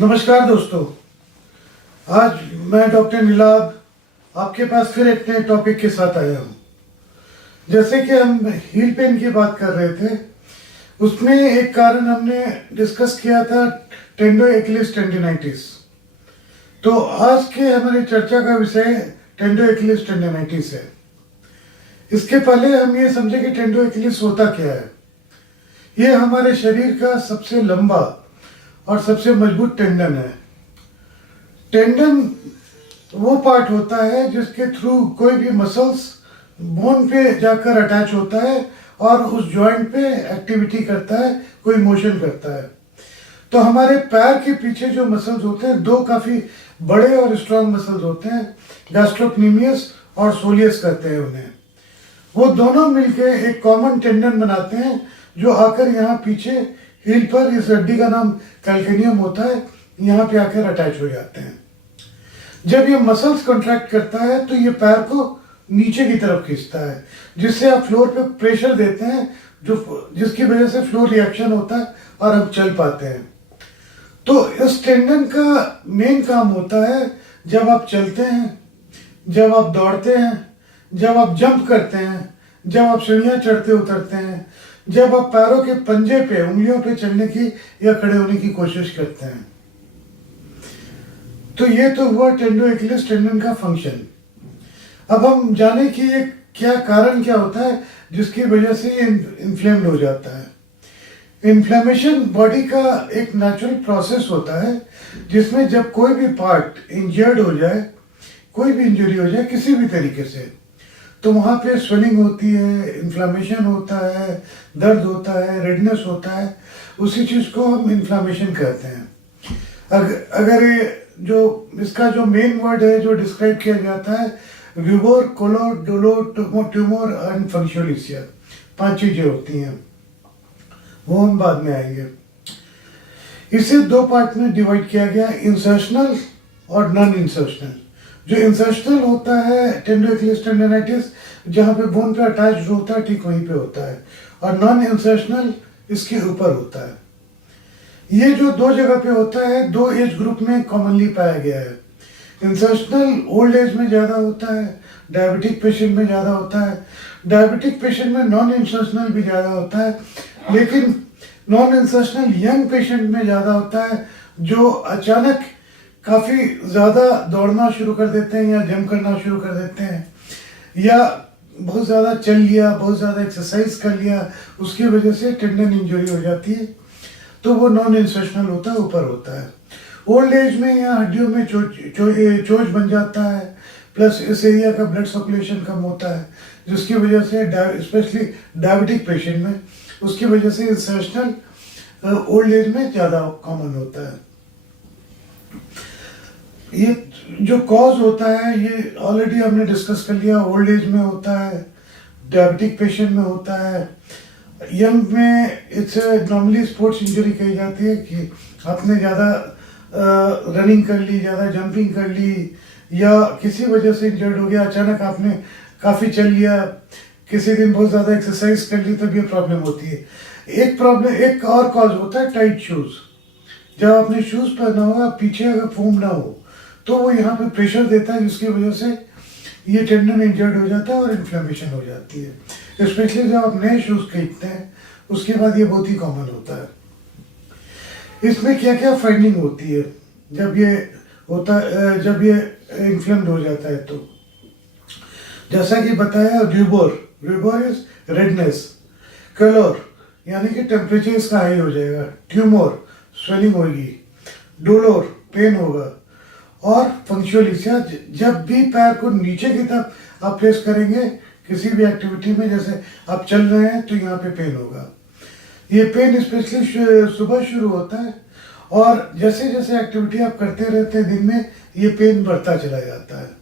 नमस्कार दोस्तों। आज मैं डॉक्टर नीलाभ आपके पास फिर एक नए टॉपिक के साथ आया हूँ। जैसे कि हम हील पेन की बात कर रहे थे, उसमें एक कारण हमने डिस्कस किया था टेंडो एक्लिस टेंडिनाइटिस। तो आज के हमारी चर्चा का विषय टेंडो एक्लिस टेंडिनाइटिस है। इसके पहले हम ये समझे कि टेंडो एक्लिस होता क्या है। ये हमारे शरीर का सबसे लंबा और सबसे मजबूत टेंडन है। टेंडन वो पार्ट होता है जिसके थ्रू कोई भी मसल्स बोन पे जाकर अटैच होता है और उस जॉइंट पे एक्टिविटी करता है, कोई मोशन करता है। तो हमारे पैर के पीछे जो मसल्स होते हैं, दो काफ़ी बड़े और स्ट्रॉन्ग मसल्स होते हैं, गैस्ट्रोक्नीमियस और सोलियस कहते हैं उन्हें। वो दोनों मिलके एक कॉमन टेंडन बनाते हैं जो आकर यहाँ पीछे हील पर, इस हड्डी का नाम कैल्केनियम होता है, यहाँ पे आकर अटैच हो जाते हैं। जब ये मसल्स कॉन्ट्रैक्ट करता है तो ये पैर को नीचे की तरफ खींचता है, जिससे आप फ्लोर पे प्रेशर देते हैं, जिसकी वजह से फ्लोर रिएक्शन होता है और हम चल पाते हैं। तो इस टेंडन का मेन काम होता है जब आप चलते हैं, जब आप दौड़ते हैं, जब आप जंप करते हैं, जब आप सीढ़ियाँ चढ़ते उतरते हैं, जब आप पैरों के पंजे पे, उंगलियों पे चलने की या खड़े होने की कोशिश करते हैं। तो ये तो हुआ टेंडो एक्लिस टेंडन का फंक्शन। अब हम जाने कि ये क्या कारण क्या होता है जिसकी वजह से ये इन्फ्लेम्ड हो जाता है। इन्फ्लेमेशन बॉडी का एक नेचुरल प्रोसेस होता है जिसमें जब कोई भी पार्ट इंजर्ड हो जाए, कोई भी इंजरी हो जाए किसी भी तरीके से, तो वहाँ पे स्वेलिंग होती है, इन्फ्लामेशन होता है, दर्द होता है, रेडनेस होता है। उसी चीज़ को हम इन्फ्लामेशन कहते हैं। अगर ये जो इसका जो मेन वर्ड है जो डिस्क्राइब किया जाता है, रूबोर, कोलोर, डोलोर, ट्यूमर एंड फंक्शनलिसिया, 5 चीज़ें होती हैं, वो हम बाद में आएंगे। इसे 2 पार्ट में डिवाइड किया गया, इंसर्शनल और नॉन इंसर्शनल। जो इंसर्शनल होता है टेंडो एक्लिस टेंडिनाइटिस, जहाँ पे बोन पे अटैच होता है, ठीक वहीं पे होता है, और नॉन इंसर्शनल इसके ऊपर होता है। ये जो 2 जगह पे होता है, 2 एज ग्रुप में कॉमनली पाया गया है। इंसर्शनल ओल्ड एज में ज़्यादा होता है, डायबिटिक पेशेंट में ज़्यादा होता है। डायबिटिक पेशेंट में नॉन इंसर्शनल भी ज़्यादा होता है, लेकिन नॉन इंसर्शनल यंग पेशेंट में ज़्यादा होता है, जो अचानक काफ़ी ज़्यादा दौड़ना शुरू कर देते हैं या जंप करना शुरू कर देते हैं, या बहुत ज़्यादा चल लिया, बहुत ज़्यादा एक्सरसाइज कर लिया, उसकी वजह से टेंडन इंजरी हो जाती है, तो वो नॉन इंसर्शनल होता है, ऊपर होता है। ओल्ड एज में या हड्डियों में चोच बन जाता है, प्लस इस एरिया का ब्लड सर्कुलेशन कम होता है, जिसकी वजह से स्पेशली डायबिटिक पेशेंट में, उसकी वजह से इंसर्शनल ओल्ड एज में ज़्यादा कॉमन होता है। ये जो कॉज होता है ये ऑलरेडी हमने डिस्कस कर लिया। ओल्ड एज में होता है, डायबिटिक पेशेंट में होता है, यंग में इट्स नॉर्मली स्पोर्ट्स इंजरी कही जाती है कि आपने ज़्यादा रनिंग कर ली, ज़्यादा जंपिंग कर ली, या किसी वजह से इंजर्ड हो गया, अचानक आपने काफ़ी चल लिया, किसी दिन बहुत ज़्यादा एक्सरसाइज कर ली, तब ये प्रॉब्लम होती है। एक और कॉज होता है टाइट शूज़। जब आपने शूज़ पहना हुआ, पीछे अगर फोम ना हो तो वो यहाँ पे प्रेशर देता है, जिसकी वजह से ये टेंडन इंजर्ड हो जाता है और इन्फ्लेमेशन हो जाती है। स्पेशली जब आप नए शूज़ खरीदते हैं, उसके बाद ये बहुत ही कॉमन होता है। इसमें क्या क्या फाइंडिंग होती है जब ये होता है, जब ये इन्फ्लेम्ड हो जाता है, तो जैसा कि बताया, रूबोर इज रेडनेस, कलर यानी कि टेम्परेचर इसका हाई हो जाएगा, ट्यूमर स्वेलिंग होगी, डोलोर पेन होगा, और फंक्शनलिसिया जब भी पैर को नीचे की तरफ आप प्लेस करेंगे किसी भी एक्टिविटी में, जैसे आप चल रहे हैं तो यहाँ पे पेन होगा। ये पेन स्पेशली सुबह शुरू होता है, और जैसे जैसे एक्टिविटी आप करते रहते हैं दिन में, ये पेन बढ़ता चला जाता है।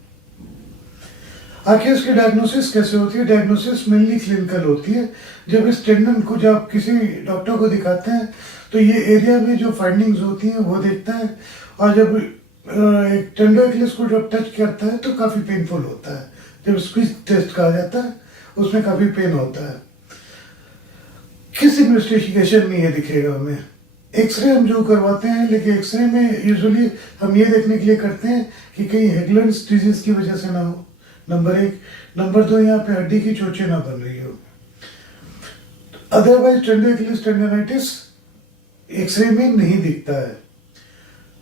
आखिर इसकी डायग्नोसिस कैसे होती है? डायग्नोसिस मेनली क्लिनिकल होती है। जब इस टेंडन को जब किसी डॉक्टर को दिखाते हैं तो ये एरिया में जो फाइंडिंग्स होती हैं वो देखता है, और जब एक टेंडो एक्लिस को जब टच करता है तो काफ़ी पेनफुल होता है। जब स्क्वीज टेस्ट कहा जाता है उसमें काफ़ी पेन होता है। किस इन्वेस्टिगेशन में ये दिखेगा हमें? एक्सरे हम जो करवाते हैं, लेकिन एक्सरे में यूजुअली हम ये देखने के लिए करते हैं कि कहीं हेगलन्स डिजीज की वजह से ना हो, नंबर 1। नंबर 2, यहाँ पे हड्डी की चोटें ना बन रही हो। अदरवाइज टेंडो एकिलिस टेंडोनाइटिस एक्सरे में नहीं दिखता है।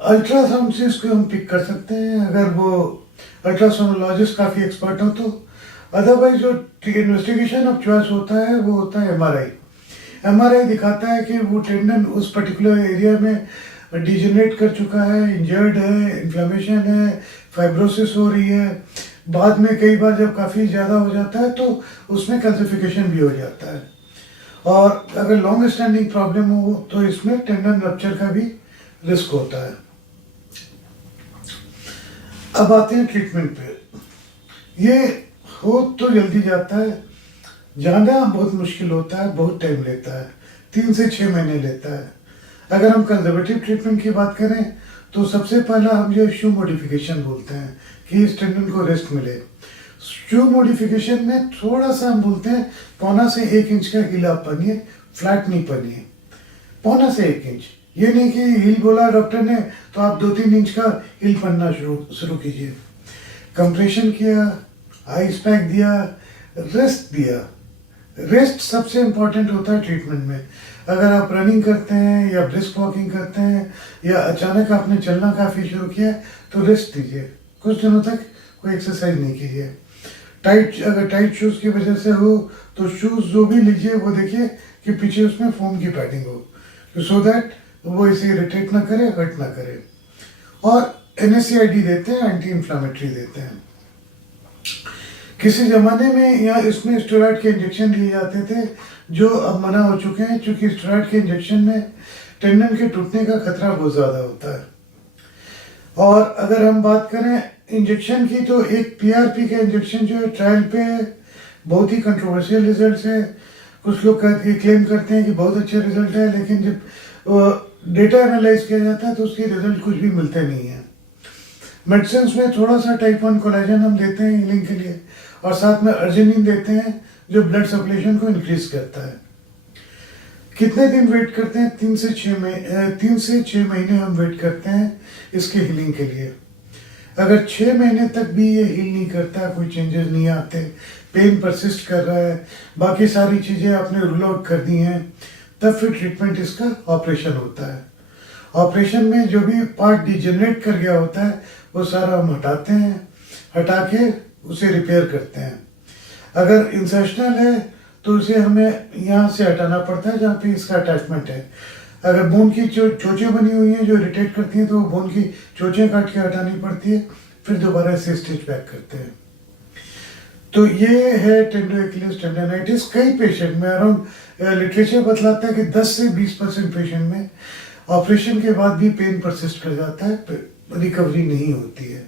अल्ट्रासाउंड से इसको हम पिक कर सकते हैं, अगर वो अल्ट्रासोनोलॉजिस्ट काफ़ी एक्सपर्ट हो तो। अदरवाइज जो इन्वेस्टिगेशन ऑफ चॉइस होता है वो होता है एमआरआई। एमआरआई दिखाता है कि वो टेंडन उस पर्टिकुलर एरिया में डिजेनरेट कर चुका है, इंजर्ड है, इन्फ्लेमेशन है, फाइब्रोसिस हो रही है। बाद में कई बार जब काफ़ी ज़्यादा हो जाता है तो उसमें कैल्सिफिकेशन भी हो जाता है। और अगर लॉन्ग स्टैंडिंग प्रॉब्लम हो तो इसमें टेंडन रप्चर का भी रिस्क होता है। अब आते हैं ट्रीटमेंट पे। ये हो तो जल्दी जाता है, जाना बहुत मुश्किल होता है, बहुत टाइम लेता है, 3 से 6 महीने लेता है। अगर हम कंजर्वेटिव ट्रीटमेंट की बात करें तो सबसे पहला हम जो शू मॉडिफिकेशन बोलते हैं कि इस टेंडन को रेस्ट मिले। शू मॉडिफिकेशन में थोड़ा सा हम बोलते हैं 1.25 से 1 इंच का हील आप पहनिए, फ्लैट नहीं पहनिए, 1.25 से 1 इंच। ये नहीं कि हील बोला डॉक्टर ने तो आप 2-3 इंच का हील पहनना शुरू कीजिए। कंप्रेशन किया, आइस पैक दिया, रेस्ट दिया। रेस्ट सबसे इम्पोर्टेंट होता है ट्रीटमेंट में। अगर आप रनिंग करते हैं या ब्रिस्क वॉकिंग करते हैं या अचानक आपने चलना काफ़ी शुरू किया तो रेस्ट दीजिए, कुछ दिनों तक कोई एक्सरसाइज नहीं कीजिए। अगर टाइट शूज़ की वजह से हो तो शूज़ जो भी लीजिए वो देखिए कि पीछे उसमें फोम की पैडिंग हो, सो दैट वो इसे इरिटेट ना करे, हर्ट ना करे। और NSAID देते हैं, एंटी इन्फ्लामेटरी देते हैं। किसी ज़माने में यहाँ इसमें स्टेरॉइड के इंजेक्शन दिए जाते थे जो अब मना हो चुके हैं, क्योंकि स्टेरॉइड के इंजेक्शन में टेंडन के टूटने का खतरा बहुत ज़्यादा होता है। और अगर हम बात करें इंजेक्शन की तो एक PRP का इंजेक्शन जो है ट्रायल पे बहुत ही कंट्रोवर्शियल रिजल्ट है। कुछ लोग क्लेम करते हैं कि बहुत अच्छे रिजल्ट है, लेकिन जब डेटा एनालाइज किया जाता है तो उसके रिजल्ट कुछ भी मिलते नहीं हैं। मेडिसिन में थोड़ा सा टाइप 1 कोलेजन हम देते हैं हीलिंग के लिए, और साथ में अर्जिनिन देते हैं जो ब्लड सर्कुलेशन को इंक्रीज करता है। कितने दिन वेट करते हैं? 3 से 6 महीने हम वेट करते हैं इसके हीलिंग के लिए। अगर 6 महीने तक भी ये हील नहीं करता, कोई चेंजेस नहीं आते, पेन परसिस्ट कर रहा है, बाकी सारी चीज़ें आपने रूल आउट कर दी हैं, तब फिर ट्रीटमेंट इसका ऑपरेशन होता है। ऑपरेशन में जो भी पार्ट डिजेनरेट कर गया होता है वो सारा हम हटाते हैं, हटा के उसे रिपेयर करते हैं। अगर इंसर्शनल है तो उसे हमें यहाँ से हटाना पड़ता है जहाँ पे इसका अटैचमेंट है। अगर बोन की चोचें बनी हुई हैं जो इरिटेट करती हैं तो बोन की चोचें काट के हटानी पड़ती है, फिर दोबारा से स्टिच बैक करते हैं। तो ये है टेंडो एकिलिस टेंडोनाइटिस। कई पेशेंट में अराउंड लिटरेचर बतलाता है कि 10 से 20% पेशेंट में ऑपरेशन के बाद भी पेन परसिस्ट कर जाता है, रिकवरी नहीं होती है।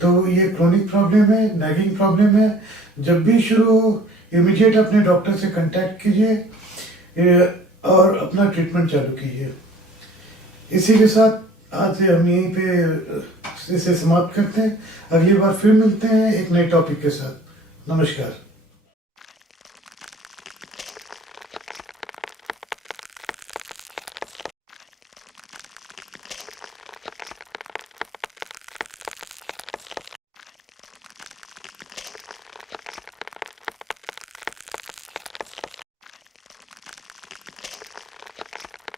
तो ये क्रोनिक प्रॉब्लम है, नैगिंग प्रॉब्लम है। जब भी शुरू हो इमीडिएट अपने डॉक्टर से कांटेक्ट कीजिए और अपना ट्रीटमेंट चालू कीजिए। इसी के साथ आज हम यहीं पे इसे समाप्त करते हैं। अगली बार फिर मिलते हैं एक नए टॉपिक के साथ। नमस्कार।